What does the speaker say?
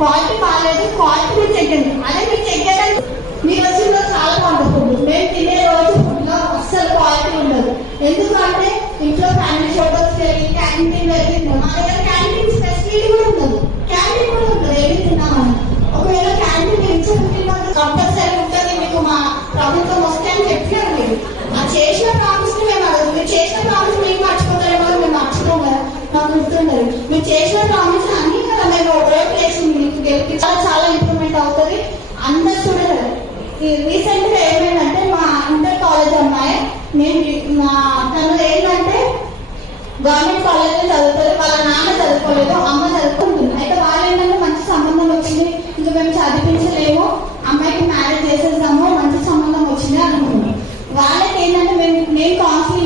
Quality బాగాలేదు, quality check చేయండి. అదే మీరు చెక్ చేయడానికి మీరు వచ్చిన రోజు చాలా బాగుంటుంది ఫుడ్. మేము తినే రోజు ఫుడ్ లో అస్సలు క్వాలిటీ ఉండదు. ఎందుకంటే ఇంట్లో ఫ్యామిలీ ఫోటోస్ వెళ్ళి క్యాంటీన్ వెళ్ళి మా దగ్గర క్యాంటీన్ ఫెసిలిటీ కూడా ఉండదు. క్యాంటీన్ కూడా ఉండదు ఏమి తిన్నామని. ఒకవేళ క్యాంటీన్ ఇచ్చే కంపల్సరీ ఉంటుంది మీకు మా ప్రభుత్వం వస్తే అని చెప్పినారు. మీరు ఆ చేసిన ప్రామిస్ ని మేము అడగదు. మీరు చేసిన ప్రామిస్ మీకు మర్చిపోతారేమో, మేము మర్చిపోం కదా, మాకు గుర్తుండదు. మీరు చేసిన ప్రామిస్ అన్ని కదా మేము ఓట్ వేసి మీకు గెలిపించాలి. చాలా ఇంప్రూవ్మెంట్ అవుతుంది. అందరు స్టూడెంట్ రీసెంట్ గా ఏమైందంటే మా ఇంటర్ కాలేజ్ అమ్మాయి తను ఏంటంటే గవర్నమెంట్ కాలేజ్ లో చదువుతారు. వాళ్ళ నాన్న చదువుకోలేదు, అమ్మ చదువుకుంటుంది. అయితే వాళ్ళు ఏంటంటే మంచి సంబంధం వచ్చింది, ఇంకా మేము చదివించలేము, అమ్మాయికి మ్యారేజ్ చేసేద్దాము, మంచి సంబంధం వచ్చింది అనుకుంటున్నాం. వాళ్ళకి ఏంటంటే నేను కౌన్సిలింగ్